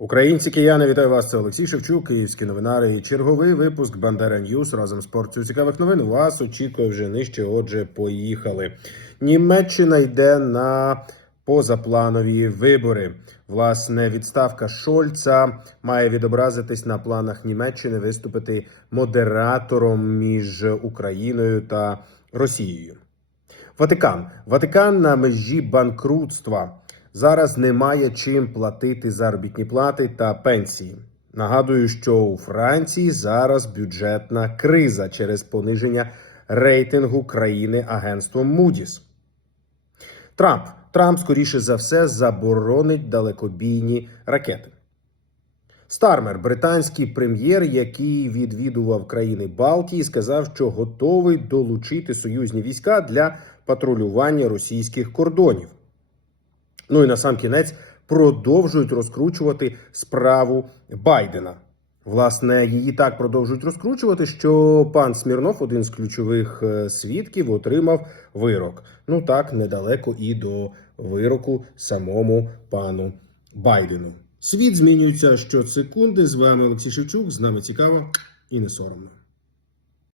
Українці кияни, вітаю вас. Це Олексій Шевчук, київські новинари. І черговий випуск Бандера Ньюс разом з порцією цікавих новин. Вас очікує вже нижче. Отже, поїхали. Німеччина йде на позапланові вибори. Власне, відставка Шольца має відобразитись на планах Німеччини виступити модератором між Україною та Росією. Ватикан. Ватикан на межі банкрутства. Зараз немає чим платити заробітні плати та пенсії. Нагадую, що у Франції зараз бюджетна криза через пониження рейтингу країни агентством Moody's. Трамп. Трамп, скоріше за все, заборонить далекобійні ракети. Стармер, британський прем'єр, який відвідував країни Балтії, сказав, що готовий долучити союзні війська для патрулювання російських кордонів. Ну і на сам кінець продовжують розкручувати справу Байдена. Власне, її так продовжують розкручувати, що пан Смірнов, один з ключових е, свідків, отримав вирок. Ну так, недалеко і до вироку самому пану Байдену. Світ змінюється щосекунди. З вами Олексій Шевчук. З нами цікаво і не соромно.